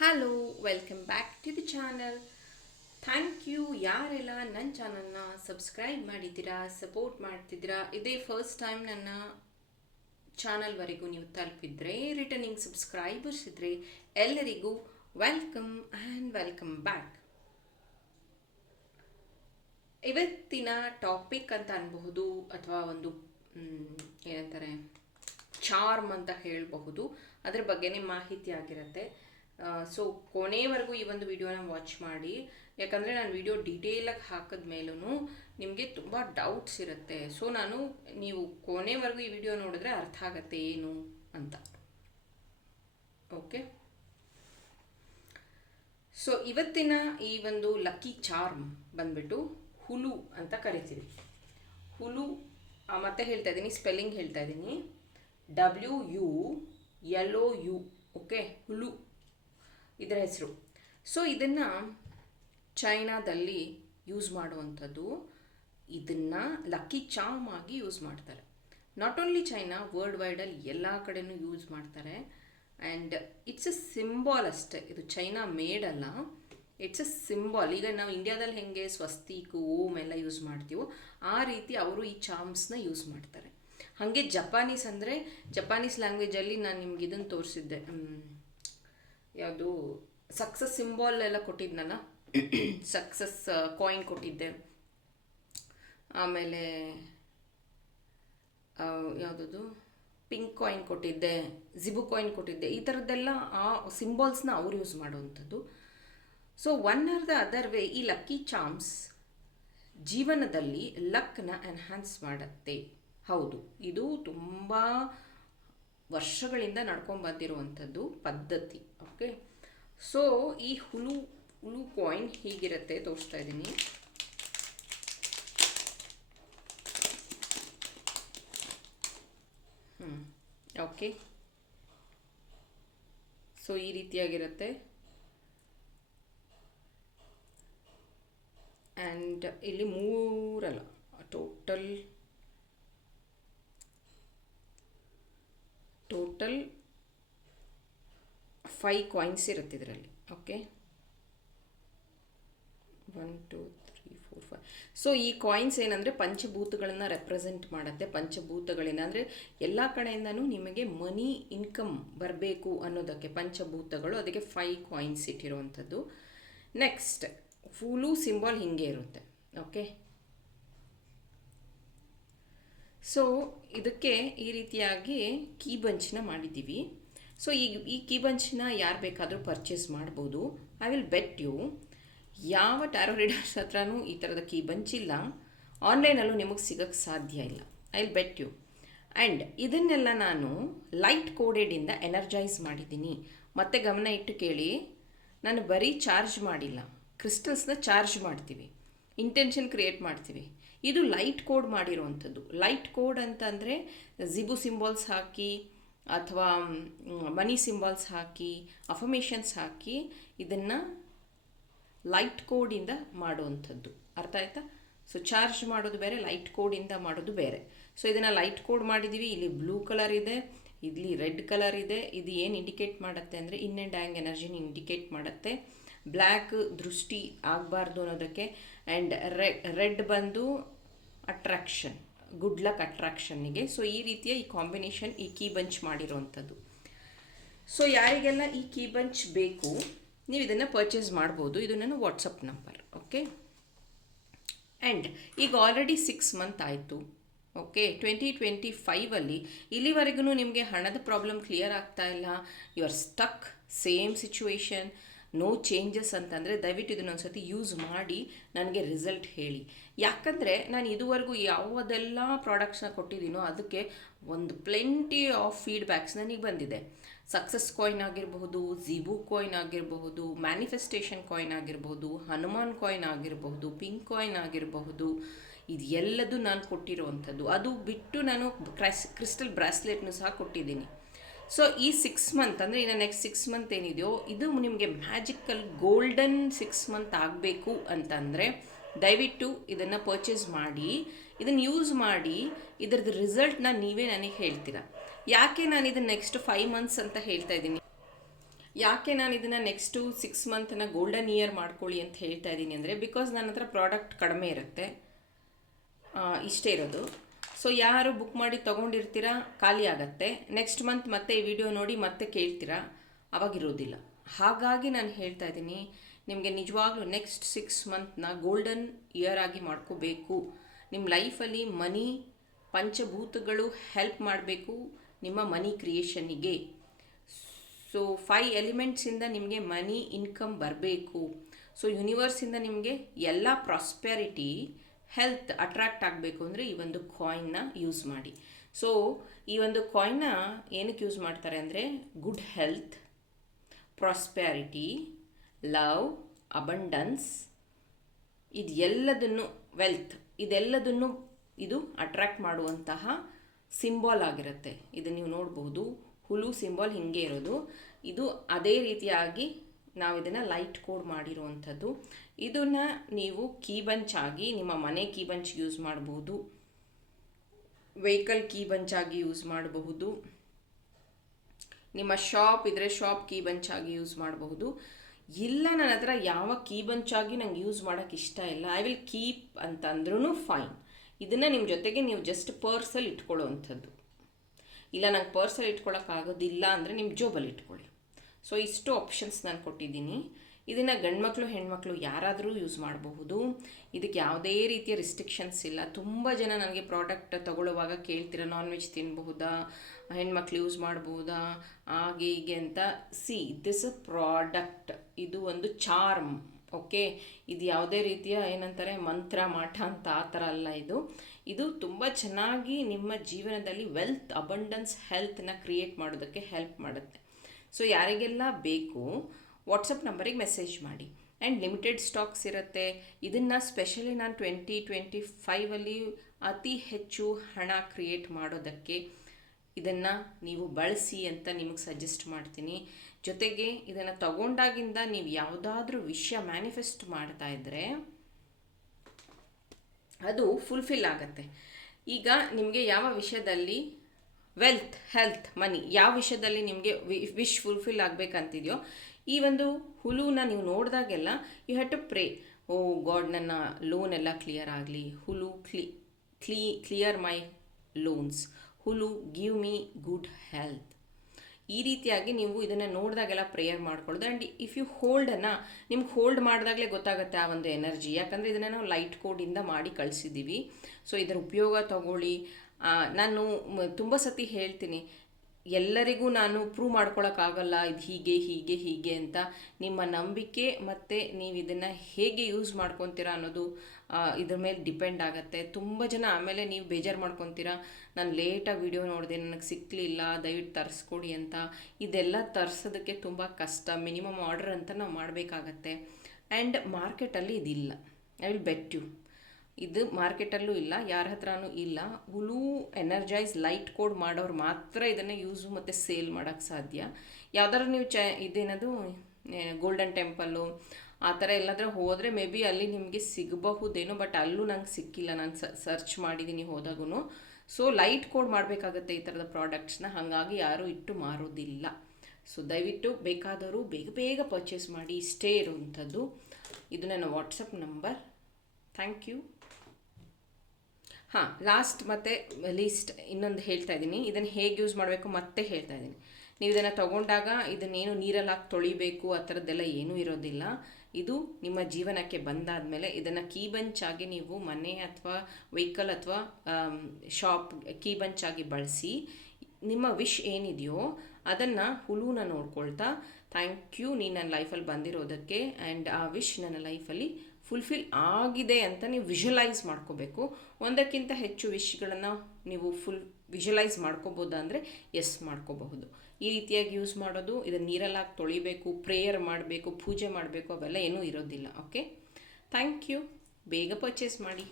Hello welcome back to the channel thank you ಯಾರೆಲ್ಲ ನನ್ನ ಚಾನಲ್ನ ಸಬ್ಸ್ಕ್ರೈಬ್ ಮಾಡಿದ್ದೀರಾ ಸಪೋರ್ಟ್ ಮಾಡ್ತಿದ್ದೀರಾ, ಇದೇ ಫಸ್ಟ್ ಟೈಮ್ ನನ್ನ ಚಾನಲ್ವರೆಗೂ ನೀವು ತಲುಪಿದ್ರೆ ರಿಟರ್ನಿಂಗ್ ಸಬ್ಸ್ಕ್ರೈಬರ್ಸ್ ಇದ್ದರೆ ಎಲ್ಲರಿಗೂ ವೆಲ್ಕಮ್ ಆ್ಯಂಡ್ ವೆಲ್ಕಮ್ ಬ್ಯಾಕ್ ಇವತ್ತಿನ ಟಾಪಿಕ್ ಅಂತ ಅನ್ಬಹುದು ಅಥವಾ ಒಂದು ಏನಂತಾರೆ ಚಾರ್ಮ್ ಅಂತ ಹೇಳಬಹುದು. ಅದ್ರ ಬಗ್ಗೆನೇ ಮಾಹಿತಿ ಆಗಿರುತ್ತೆ. ಸೊ ಕೊನೆವರೆಗೂ ಈ ಒಂದು ವಿಡಿಯೋನ ವಾಚ್ ಮಾಡಿ. ಯಾಕಂದರೆ ನಾನು ವಿಡಿಯೋ ಡೀಟೇಲಾಗಿ ಹಾಕಿದ ಮೇಲೂ ನಿಮಗೆ ತುಂಬ ಡೌಟ್ಸ್ ಇರುತ್ತೆ. ಸೊ ನಾನು ನೀವು ಕೊನೆವರೆಗೂ ಈ ವಿಡಿಯೋ ನೋಡಿದ್ರೆ ಅರ್ಥ ಆಗತ್ತೆ ಏನು ಅಂತ. ಓಕೆ ಸೊ ಇವತ್ತಿನ ಈ ಒಂದು ಲಕ್ಕಿ ಚಾರ್ಮ್ ಬಂದ್ಬಿಟ್ಟು ಹುಲು ಅಂತ ಕರಿತೀವಿ. ಹುಲು ಮತ್ತೆ ಹೇಳ್ತಾ ಇದ್ದೀನಿ ಸ್ಪೆಲ್ಲಿಂಗ್ ಹೇಳ್ತಾ ಇದ್ದೀನಿ. W U L O U okay ಹುಲು. ಇದರ ಹೆಸರು. ಸೊ ಇದನ್ನು ಚೈನಾದಲ್ಲಿ ಯೂಸ್ ಮಾಡುವಂಥದ್ದು, ಇದನ್ನು ಲಕ್ಕಿ ಚಾಮ್ ಆಗಿ ಯೂಸ್ ಮಾಡ್ತಾರೆ. ನಾಟ್ ಓನ್ಲಿ ಚೈನಾ ವರ್ಲ್ಡ್ ವೈಡಲ್ಲಿ ಎಲ್ಲ ಕಡೆನೂ ಯೂಸ್ ಮಾಡ್ತಾರೆ. ಆ್ಯಂಡ್ ಇಟ್ಸ್ ಎ ಸಿಂಬಾಲ್ ಅಷ್ಟೇ. ಇದು ಚೈನಾ ಮೇಡ್ ಅಲ್ಲ. ಇಟ್ಸ್ ಎ ಸಿಂಬಾಲ್ ಈಗ ನಾವು ಇಂಡಿಯಾದಲ್ಲಿ ಹೆಂಗೆ ಸ್ವಸ್ತಿಕ್ ಓಮ್ ಎಲ್ಲ ಯೂಸ್ ಮಾಡ್ತೀವೋ, ಆ ರೀತಿ ಅವರು ಈ ಚಾಮ್ಸ್ನ ಯೂಸ್ ಮಾಡ್ತಾರೆ. ಹಾಗೆ ಜಪಾನೀಸ್ ಅಂದರೆ ಜಪಾನೀಸ್ ಲ್ಯಾಂಗ್ವೇಜಲ್ಲಿ ನಾನು ನಿಮ್ಗೆ ಇದನ್ನು ತೋರಿಸಿದ್ದೆ. ಯಾವುದು ಸಕ್ಸಸ್ ಸಿಂಬಾಲ್ ಎಲ್ಲ ಕೊಟ್ಟಿದ್ನಲ್ಲ? ಸಕ್ಸಸ್ ಕಾಯಿನ್ ಕೊಟ್ಟಿದ್ದೆ. ಆಮೇಲೆ ಯಾವುದದು? ಪಿಂಕ್ ಕಾಯಿನ್ ಕೊಟ್ಟಿದ್ದೆ ಜಿಬು ಕಾಯಿನ್ ಕೊಟ್ಟಿದ್ದೆ. ಈ ಥರದ್ದೆಲ್ಲ ಆ ಸಿಂಬಾಲ್ಸ್ನ ಅವ್ರು ಯೂಸ್ ಮಾಡುವಂಥದ್ದು. So one or the other way ಈ ಲಕ್ಕಿ ಚಾಮ್ಸ್ ಜೀವನದಲ್ಲಿ ಲಕ್ನ ಎನ್ಹಾನ್ಸ್ ಮಾಡುತ್ತೆ. ಹೌದು ಇದು ತುಂಬ ವರ್ಷಗಳಿಂದ ನಡ್ಕೊಂಡು ಬಂದಿರುವಂಥದ್ದು ಪದ್ಧತಿ ಓಕೆ ಸೊ ಈ ಹುಲು ಹುಲು ಕಾಯಿನ್ ಹೀಗಿರುತ್ತೆ, ತೋರಿಸ್ತಾ ಇದ್ದೀನಿ. ಓಕೆ ಸೊ ಈ ರೀತಿಯಾಗಿರುತ್ತೆ. ಆ್ಯಂಡ್ ಇಲ್ಲಿ ಮೂರಲ್ಲ ಟೋಟಲ್ ಟೋಟಲ್ ಫೈ ಕಾಯಿನ್ಸ್ ಇರುತ್ತೆ ಇದರಲ್ಲಿ okay one two three four five so ಈ ಕಾಯಿನ್ಸ್ ಏನಂದರೆ ಪಂಚಭೂತಗಳನ್ನು ರೆಪ್ರೆಸೆಂಟ್ ಮಾಡುತ್ತೆ. ಪಂಚಭೂತಗಳೇನ ಅಂದರೆ ಎಲ್ಲ ಕಡೆಯಿಂದನೂ ನಿಮಗೆ ಮನಿ ಇನ್ಕಮ್ ಬರಬೇಕು ಅನ್ನೋದಕ್ಕೆ ಪಂಚಭೂತಗಳು, ಅದಕ್ಕೆ ಫೈ ಕಾಯಿನ್ಸ್ ಇಟ್ಟಿರುವಂಥದ್ದು. ನೆಕ್ಸ್ಟ್ ಫೂಲು ಸಿಂಬಾಲ್ ಹಿಂಗೆ ಇರುತ್ತೆ ಓಕೆ ಸೊ ಇದಕ್ಕೆ ಈ ರೀತಿಯಾಗಿ ಕೀ ಬಂಚನ್ನ ಮಾಡಿದ್ದೀವಿ. ಸೊ ಈ ಈ ಕೀ ಬಂಚನ್ನ ಯಾರು ಬೇಕಾದರೂ ಪರ್ಚೇಸ್ ಮಾಡ್ಬೋದು. ಐ ವಿಲ್ ಬೆಟ್ ಯು ಯಾವ ಟ್ಯಾರೋ ರೀಡರ್ಸ್ ಹತ್ರನೂ ಈ ಥರದ ಕೀ ಬಂಚ್ ಇಲ್ಲ. ಆನ್ಲೈನಲ್ಲೂ ನಿಮಗೆ ಸಿಗೋಕ್ಕೆ ಸಾಧ್ಯ ಇಲ್ಲ. I will bet you and ಇದನ್ನೆಲ್ಲ ನಾನು ಲೈಟ್ ಕೋಡೆಡಿಂದ ಎನರ್ಜೈಸ್ ಮಾಡಿದ್ದೀನಿ. ಮತ್ತೆ ಗಮನ ಇಟ್ಟು ಕೇಳಿ, ನಾನು ಬರೀ ಚಾರ್ಜ್ ಮಾಡಿಲ್ಲ. ಕ್ರಿಸ್ಟಲ್ಸ್ನ ಚಾರ್ಜ್ ಮಾಡ್ತೀವಿ. ಇಂಟೆನ್ಷನ್ ಕ್ರಿಯೇಟ್ ಮಾಡ್ತೀವಿ. ಇದು ಲೈಟ್ ಕೋಡ್ ಮಾಡಿರುವಂಥದ್ದು. ಲೈಟ್ ಕೋಡ್ ಅಂತಂದರೆ ಜಿಬು ಸಿಂಬಾಲ್ಸ್ ಹಾಕಿ ಅಥವಾ ಮನಿ ಸಿಂಬಾಲ್ಸ್ ಹಾಕಿ ಅಫಮೇಷನ್ಸ್ ಹಾಕಿ ಇದನ್ನು ಲೈಟ್ ಕೋಡಿಂದ ಮಾಡುವಂಥದ್ದು. ಅರ್ಥ ಆಯ್ತಾ? ಸೊ ಚಾರ್ಜ್ ಮಾಡೋದು ಬೇರೆ ಲೈಟ್ ಕೋಡಿಂದ ಮಾಡೋದು ಬೇರೆ. ಸೊ ಇದನ್ನು ಲೈಟ್ ಕೋಡ್ ಮಾಡಿದ್ದೀವಿ ಇಲ್ಲಿ ಬ್ಲೂ ಕಲರ್ ಇದೆ, ಇಲ್ಲಿ ರೆಡ್ ಕಲರ್ ಇದೆ. ಇದು ಏನು ಇಂಡಿಕೇಟ್ ಮಾಡುತ್ತೆ ಅಂದರೆ ಇನ್ ಆ್ಯಂಡ್ ಡ್ಯಾಂಗ್ ಎನರ್ಜಿನ ಇಂಡಿಕೇಟ್ ಮಾಡುತ್ತೆ. ಬ್ಲ್ಯಾಕ್ ದೃಷ್ಟಿ ಆಗಬಾರ್ದು ಅನ್ನೋದಕ್ಕೆ ಆ್ಯಂಡ್ ರೆಡ್ ರೆಡ್ ಬಂದು ಅಟ್ರಾಕ್ಷನ್ ಗುಡ್ ಲಕ್ ಅಟ್ರಾಕ್ಷನ್ನಿಗೆ ಸೊ ಈ ರೀತಿಯ ಈ ಕಾಂಬಿನೇಷನ್ ಈ ಕೀ ಬಂಚ್ ಮಾಡಿರೋವಂಥದ್ದು. ಸೊ ಯಾರಿಗೆಲ್ಲ ಈ ಕೀ ಬಂಚ್ ಬೇಕು, ನೀವು ಇದನ್ನು ಪರ್ಚೇಸ್ ಮಾಡ್ಬೋದು. ಇದು ನನ್ನ ವಾಟ್ಸಪ್ ನಂಬರ್ ಓಕೆ ಆ್ಯಂಡ್ ಈಗ ಆಲ್ರೆಡಿ ಸಿಕ್ಸ್ ಮಂತ್ ಆಯಿತು ಓಕೆ ಟ್ವೆಂಟಿ ಟ್ವೆಂಟಿ ಫೈವಲ್ಲಿ ಇಲ್ಲಿವರೆಗೂ ನಿಮಗೆ ಹಣದ ಪ್ರಾಬ್ಲಮ್ ಕ್ಲಿಯರ್ ಆಗ್ತಾ ಇಲ್ಲ. You are stuck same situation no changes ಅಂತಂದರೆ ದಯವಿಟ್ಟು ಇದನ್ನ ಸರ್ತಿ ಯೂಸ್ ಮಾಡಿ ನನಗೆ ರಿಸಲ್ಟ್ ಹೇಳಿ. ಯಾಕಂದರೆ ನಾನು ಇದುವರೆಗೂ ಯಾವುದೆಲ್ಲ ಪ್ರಾಡಕ್ಟ್ಸ್ನ ಕೊಟ್ಟಿದ್ದೀನೋ ಅದಕ್ಕೆ ಒಂದು ಪ್ಲೆಂಟಿ ಆಫ್ ಫೀಡ್ಬ್ಯಾಕ್ಸ್ ನನಗೆ ಬಂದಿದೆ. ಸಕ್ಸಸ್ ಕಾಯಿನ್ ಆಗಿರಬಹುದು ಜಿಬು ಕಾಯಿನ್ ಆಗಿರಬಹುದು ಮ್ಯಾನಿಫೆಸ್ಟೇಷನ್ ಕಾಯಿನ್ ಆಗಿರಬಹುದು ಹನುಮಾನ್ ಕಾಯಿನ್ ಆಗಿರಬಹುದು ಪಿಂಕ್ ಕಾಯಿನ್ ಆಗಿರಬಹುದು ಇದು ಎಲ್ಲದೂ ನಾನು ಕೊಟ್ಟಿರುವಂಥದ್ದು ಅದು ಬಿಟ್ಟು ನಾನು ಕ್ರೈಸ್ ಕ್ರಿಸ್ಟಲ್ ಬ್ರಾಸ್ಲೆಟ್ನು ಸಹ ಕೊಟ್ಟಿದ್ದೀನಿ. ಸೊ ಈ ಸಿಕ್ಸ್ ಮಂತ್ ಅಂದರೆ ಇನ್ನು ನೆಕ್ಸ್ಟ್ ಸಿಕ್ಸ್ ಮಂತ್ ಏನಿದೆಯೋ, ಇದು ನಿಮಗೆ ಮ್ಯಾಜಿಕಲ್ ಗೋಲ್ಡನ್ ಸಿಕ್ಸ್ ಮಂತ್ ಆಗಬೇಕು ಅಂತಂದರೆ ದಯವಿಟ್ಟು ಇದನ್ನು ಪರ್ಚೇಸ್ ಮಾಡಿ, ಇದನ್ನು ಯೂಸ್ ಮಾಡಿ ಇದರದ್ದು ರಿಸಲ್ಟ್ನ ನೀವೇ ನನಗೆ ಹೇಳ್ತೀರಾ? ಯಾಕೆ ನಾನು ಇದನ್ನು ನೆಕ್ಸ್ಟ್ ಫೈವ್ ಮಂತ್ಸ್ ಅಂತ ಹೇಳ್ತಾ ಇದ್ದೀನಿ? ಯಾಕೆ ನಾನು ಇದನ್ನು ನೆಕ್ಸ್ಟು ಸಿಕ್ಸ್ ಮಂತನ್ನು ಗೋಲ್ಡನ್ ಇಯರ್ ಮಾಡ್ಕೊಳ್ಳಿ ಅಂತ ಹೇಳ್ತಾ ಇದ್ದೀನಿ ಅಂದರೆ ಬಿಕಾಸ್ ನನ್ನ ಹತ್ರ ಪ್ರಾಡಕ್ಟ್ ಕಡಿಮೆ ಇರುತ್ತೆ. ಇಷ್ಟೇ ಇರೋದು. ಸೊ ಯಾರು ಬುಕ್ ಮಾಡಿ ತೊಗೊಂಡಿರ್ತೀರಾ, ಖಾಲಿ ಆಗತ್ತೆ. ನೆಕ್ಸ್ಟ್ ಮಂತ್ ಮತ್ತೆ ಈ ವಿಡಿಯೋ ನೋಡಿ ಮತ್ತೆ ಕೇಳ್ತೀರಾ ಅವಾಗಿರೋದಿಲ್ಲ ಹಾಗಾಗಿ ನಾನು ಹೇಳ್ತಾ ಇದ್ದೀನಿ, ನಿಮಗೆ ನಿಜವಾಗ್ಲೂ ನೆಕ್ಸ್ಟ್ ಸಿಕ್ಸ್ ಮಂತ್ನ ಗೋಲ್ಡನ್ ಇಯರ್ ಆಗಿ ಮಾಡ್ಕೋಬೇಕು. ನಿಮ್ಮ ಲೈಫಲ್ಲಿ ಮನಿ ಪಂಚಭೂತಗಳು ಹೆಲ್ಪ್ ಮಾಡಬೇಕು, ನಿಮ್ಮ ಮನಿ ಕ್ರಿಯೇಷನ್ನಿಗೆ ಸೊ ಫೈ ಎಲಿಮೆಂಟ್ಸಿಂದ ನಿಮಗೆ ಮನಿ ಇನ್ಕಮ್ ಬರಬೇಕು. ಸೊ ಯೂನಿವರ್ಸಿಂದ ನಿಮಗೆ ಎಲ್ಲ ಪ್ರಾಸ್ಪೆರಿಟಿ ಹೆಲ್ತ್ ಅಟ್ರಾಕ್ಟ್ ಆಗಬೇಕು ಅಂದರೆ ಈ ಒಂದು ಕಾಯಿನ್ನ ಯೂಸ್ ಮಾಡಿ. ಸೊ ಈ ಒಂದು ಕಾಯಿನ್ನ ಏನಕ್ಕೆ ಯೂಸ್ ಮಾಡ್ತಾರೆ ಅಂದರೆ good health prosperity love abundance ಇದು ಎಲ್ಲದನ್ನು ವೆಲ್ತ್ ಇದೆಲ್ಲದನ್ನು ಇದು ಅಟ್ರ್ಯಾಕ್ಟ್ ಮಾಡುವಂತಹ ಸಿಂಬಾಲ್ ಆಗಿರುತ್ತೆ. ಇದನ್ನು ನೀವು ನೋಡಬಹುದು ಹುಲು ಸಿಂಬಾಲ್ ಹಿಂಗೆ ಇರೋದು. ಇದು ಅದೇ ರೀತಿಯಾಗಿ ನಾವು ಇದನ್ನು ಲೈಟ್ ಕೋಡ್ ಮಾಡಿರುವಂಥದ್ದು. ಇದನ್ನು ನೀವು ಕೀ ಬಂಚ್ ಆಗಿ ನಿಮ್ಮ ಮನೆ ಕೀ ಬಂಚ್ ಯೂಸ್ ಮಾಡಬಹುದು ವೆಹಿಕಲ್ ಕೀ ಬಂಚ್ ಆಗಿ ಯೂಸ್ ಮಾಡಬಹುದು. ನಿಮ್ಮ ಶಾಪ್ ಇದ್ರೆ ಶಾಪ್ ಕೀ ಬಂಚ್ ಆಗಿ ಯೂಸ್ ಮಾಡಬಹುದು. ಇಲ್ಲ ನನ್ನ ಹತ್ರ ಯಾವ ಕೀ ಬಂಚ್ ಆಗಿ ನಂಗೆ ಯೂಸ್ ಮಾಡೋಕ್ಕೆ ಇಷ್ಟ ಇಲ್ಲ. ಐ ವಿಲ್ ಕೀಪ್ ಅಂತಂದ್ರೂ ಫೈನ್ ಇದನ್ನು ನಿಮ್ಮ ಜೊತೆಗೆ ನೀವು ಜಸ್ಟ್ ಪರ್ಸಲ್ಲಿ ಇಟ್ಕೊಳ್ಳೋವಂಥದ್ದು. ಇಲ್ಲ ನಂಗೆ ಪರ್ಸಲ್ಲಿ ಇಟ್ಕೊಳ್ಳೋಕ್ಕಾಗೋದಿಲ್ಲ ಅಂದರೆ ನಿಮ್ಮ ಜೋಬಲ್ಲಿ ಇಟ್ಕೊಳ್ಳಿ. ಸೊ ಇಷ್ಟು ಆಪ್ಷನ್ಸ್ ನಾನು ಕೊಟ್ಟಿದ್ದೀನಿ. ಇದನ್ನು ಗಂಡ್ಮಕ್ಳು, ಹೆಣ್ಮಕ್ಳು ಯಾರಾದರೂ ಯೂಸ್ ಮಾಡಬಹುದು. ಇದಕ್ಕೆ ಯಾವುದೇ ರೀತಿಯ ರಿಸ್ಟ್ರಿಕ್ಷನ್ಸ್ ಇಲ್ಲ. ತುಂಬ ಜನ ನನಗೆ ಪ್ರಾಡಕ್ಟ್ ತೊಗೊಳ್ಳುವಾಗ ಕೇಳ್ತೀರ ನಾನ್ ವೆಜ್ ತಿನ್ನಬಹುದಾ ಹೆಣ್ಮಕ್ಳು ಯೂಸ್ ಮಾಡ್ಬೋದಾ ಹಾಗೆ ಹೀಗೆ ಅಂತ. ಸಿ ದಿಸ್ ಅ ಪ್ರಾಡಕ್ಟ್ ಇದು ಒಂದು ಚಾರ್ಮ್ ಓಕೆ ಇದು ಯಾವುದೇ ರೀತಿಯ ಏನಂತಾರೆ, ಮಂತ್ರ ಮಾಟ ಅಂತ ಆ ಥರ ಅಲ್ಲ ಇದು. ಇದು ತುಂಬ ಚೆನ್ನಾಗಿ ನಿಮ್ಮ ಜೀವನದಲ್ಲಿ ವೆಲ್ತ್ ಅಬಂಡನ್ಸ್ ಹೆಲ್ತ್ನ ಕ್ರಿಯೇಟ್ ಮಾಡೋದಕ್ಕೆ ಹೆಲ್ಪ್ ಮಾಡುತ್ತೆ. ಸೊ ಯಾರಿಗೆಲ್ಲ ಬೇಕು ವಾಟ್ಸಪ್ ನಂಬರಿಗೆ ಮೆಸೇಜ್ ಮಾಡಿ. ಆ್ಯಂಡ್ ಲಿಮಿಟೆಡ್ ಸ್ಟಾಕ್ಸ್ ಇರುತ್ತೆ. ಇದನ್ನು ಸ್ಪೆಷಲಿ ನಾನು ಟ್ವೆಂಟಿ ಟ್ವೆಂಟಿ ಫೈವಲ್ಲಿ ಅತಿ ಹೆಚ್ಚು ಹಣ ಕ್ರಿಯೇಟ್ ಮಾಡೋದಕ್ಕೆ ಇದನ್ನು ನೀವು ಬಳಸಿ ಅಂತ ನಿಮಗೆ ಸಜೆಸ್ಟ್ ಮಾಡ್ತೀನಿ. ಜೊತೆಗೆ ಇದನ್ನು ತಗೊಂಡಾಗಿಂದ ನೀವು ಯಾವುದಾದ್ರೂ ವಿಷಯ ಮ್ಯಾನಿಫೆಸ್ಟ್ ಮಾಡ್ತಾ ಇದ್ದರೆ ಅದು ಫುಲ್ಫಿಲ್ ಆಗುತ್ತೆ. ಈಗ ನಿಮಗೆ ಯಾವ ವಿಷಯದಲ್ಲಿ ವೆಲ್ತ್ ಹೆಲ್ತ್ ಮನಿ ಯಾವ ವಿಷಯದಲ್ಲಿ ನಿಮಗೆ ವಿಶ್ ಫುಲ್ಫಿಲ್ ಆಗಬೇಕಂತಿದೆಯೋ, ಈ ಒಂದು ಹುಲುವನ್ನ ನೀವು ನೋಡಿದಾಗೆಲ್ಲ you have to pray O God ನನ್ನ ಲೋನ್ ಎಲ್ಲ ಕ್ಲಿಯರ್ ಆಗಲಿ. ಹುಲು ಕ್ಲಿ ಕ್ಲೀ ಕ್ಲಿಯರ್ ಮೈ ಲೋನ್ಸ್ ಹುಲು ಗಿವ್ ಮೀ ಗುಡ್ ಹೆಲ್ತ್ ಈ ರೀತಿಯಾಗಿ ನೀವು ಇದನ್ನು ನೋಡಿದಾಗೆಲ್ಲ ಪ್ರೇಯರ್ ಮಾಡ್ಕೊಳ್ಳೋದು. ಆ್ಯಂಡ್ ಇಫ್ ಯು ಹೋಲ್ಡನ್ನು ನಿಮ್ಗೆ ಹೋಲ್ಡ್ ಮಾಡಿದಾಗಲೇ ಗೊತ್ತಾಗುತ್ತೆ ಆ ಒಂದು ಎನರ್ಜಿ ಯಾಕಂದರೆ ಇದನ್ನು ನಾವು ಲೈಟ್ ಕೋಡಿಂದ ಮಾಡಿ ಕಳಿಸಿದ್ದೀವಿ. ಸೊ ಇದರ ಉಪಯೋಗ ತಗೊಳ್ಳಿ. ನಾನು ತುಂಬ ಸತಿ ಹೇಳ್ತೀನಿ, ಎಲ್ಲರಿಗೂ ನಾನು ಪ್ರೂವ್ ಮಾಡ್ಕೊಳಕ್ಕಾಗಲ್ಲ ಇದು ಹೀಗೆ ಹೀಗೆ ಹೀಗೆ ಅಂತ ನಿಮ್ಮ ನಂಬಿಕೆ ಮತ್ತು ನೀವು ಇದನ್ನು ಹೇಗೆ ಯೂಸ್ ಮಾಡ್ಕೊತೀರಾ ಅನ್ನೋದು ಇದ್ರ ಮೇಲೆ ಡಿಪೆಂಡ್ ಆಗುತ್ತೆ. ತುಂಬ ಜನ ಆಮೇಲೆ ನೀವು ಬೇಜಾರು ಮಾಡ್ಕೊತೀರಾ, ನಾನು ಲೇಟಾಗಿ ವಿಡಿಯೋ ನೋಡಿದೆ, ನನಗೆ ಸಿಕ್ಕಲಿಲ್ಲ ದಯವಿಟ್ಟು ತರಿಸ್ಕೊಡಿ ಅಂತ. ಇದೆಲ್ಲ ತರಿಸೋದಕ್ಕೆ ತುಂಬ ಕಷ್ಟ ಮಿನಿಮಮ್ ಆರ್ಡರ್ ಅಂತ ನಾವು ಮಾಡಬೇಕಾಗತ್ತೆ. ಆ್ಯಂಡ್ ಮಾರ್ಕೆಟಲ್ಲಿ ಇದಿಲ್ಲ. ಐ ವಿಲ್ ಬೆಟ್ ಯು ಇದು ಮಾರ್ಕೆಟಲ್ಲೂ ಇಲ್ಲ, ಯಾರ ಹತ್ರನೂ ಇಲ್ಲ. ಹುಳು ಎನರ್ಜೈಸ್ ಲೈಟ್ ಕೋಡ್ ಮಾಡೋರು ಮಾತ್ರ ಇದನ್ನು ಯೂಸು ಮತ್ತು ಸೇಲ್ ಮಾಡೋಕ್ಕೆ ಸಾಧ್ಯ. ಯಾವ್ದಾದ್ರು ನೀವು ಚ ಇದೇನದು ಗೋಲ್ಡನ್ ಟೆಂಪಲ್ಲು ಆ ಥರ ಎಲ್ಲಾದರೂ ಹೋದರೆ ಮೇ ಬಿ ಅಲ್ಲಿ ನಿಮಗೆ ಸಿಗಬಹುದೇನೋ ಬಟ್ ಅಲ್ಲೂ ನಂಗೆ ಸಿಕ್ಕಿಲ್ಲ. ನಾನು ಸರ್ಚ್ ಮಾಡಿದ್ದೀನಿ ಹೋದಾಗೂ ಸೊ ಲೈಟ್ ಕೋಡ್ ಮಾಡಬೇಕಾಗತ್ತೆ ಈ ಥರದ ಪ್ರಾಡಕ್ಟ್ಸ್ನ ಹಾಗಾಗಿ ಯಾರೂ ಇಟ್ಟು ಮಾರೋದಿಲ್ಲ. ಸೊ ದಯವಿಟ್ಟು ಬೇಕಾದವರು ಬೇಗ ಬೇಗ ಪರ್ಚೇಸ್ ಮಾಡಿ, ಇಷ್ಟೇ ಇರುವಂಥದ್ದು. ಇದು ನನ್ನ ವಾಟ್ಸಪ್ ನಂಬರ್ ಥ್ಯಾಂಕ್ ಯು ಹಾಂ ಲಾಸ್ಟ್ ಮತ್ತು ಲೀಸ್ಟ್ ಇನ್ನೊಂದು ಹೇಳ್ತಾ ಇದ್ದೀನಿ. ಇದನ್ನು ಹೇಗೆ ಯೂಸ್ ಮಾಡಬೇಕು ಮತ್ತೆ ಹೇಳ್ತಾ ಇದ್ದೀನಿ. ನೀವು ಇದನ್ನು ತಗೊಂಡಾಗ ಇದನ್ನೇನು ನೀರಲ್ಲಿ ಹಾಕಿ ತೊಳಿಬೇಕು, ಆ ಥರದ್ದೆಲ್ಲ ಏನೂ ಇರೋದಿಲ್ಲ. ಇದು ನಿಮ್ಮ ಜೀವನಕ್ಕೆ ಬಂದಾದ ಮೇಲೆ ಇದನ್ನು ಕೀ ಬಂಚಾಗಿ ನೀವು ಮನೆ ಅಥವಾ ವೆಹಿಕಲ್ ಅಥವಾ ಶಾಪ್ ಕೀ ಬಂಚಾಗಿ ಬಳಸಿ, ನಿಮ್ಮ ವಿಶ್ ಏನಿದೆಯೋ ಅದನ್ನು ಹುಳುನ ನೋಡ್ಕೊಳ್ತಾ ಥ್ಯಾಂಕ್ ಯು ನೀನು ನನ್ನ ಲೈಫಲ್ಲಿ ಬಂದಿರೋದಕ್ಕೆ ಆ್ಯಂಡ್ ಆ ವಿಶ್ ನನ್ನ ಲೈಫಲ್ಲಿ ಫುಲ್ಫಿಲ್ ಆಗಿದೆ ಅಂತ ನೀವು ವಿಜುವಲೈಸ್ ಮಾಡ್ಕೋಬೇಕು. ಒಂದಕ್ಕಿಂತ ಹೆಚ್ಚು ವಿಶ್ಗಳನ್ನು ನೀವು ಫುಲ್ ವಿಜುವಲೈಸ್ ಮಾಡ್ಕೋಬೋದಾ ಅಂದರೆ ಎಸ್ ಮಾಡ್ಕೋಬಹುದು. ಈ ರೀತಿಯಾಗಿ ಯೂಸ್ ಮಾಡೋದು, ಇದನ್ನು ನೀರಲ್ಲಿ ತೊಳಿಬೇಕು ಪ್ರೇಯರ್ ಮಾಡಬೇಕು, ಪೂಜೆ ಮಾಡಬೇಕು, ಅವೆಲ್ಲ ಏನೂ ಇರೋದಿಲ್ಲ ಓಕೆ ಥ್ಯಾಂಕ್ ಯು ಬೇಗ ಪರ್ಚೇಸ್ ಮಾಡಿ.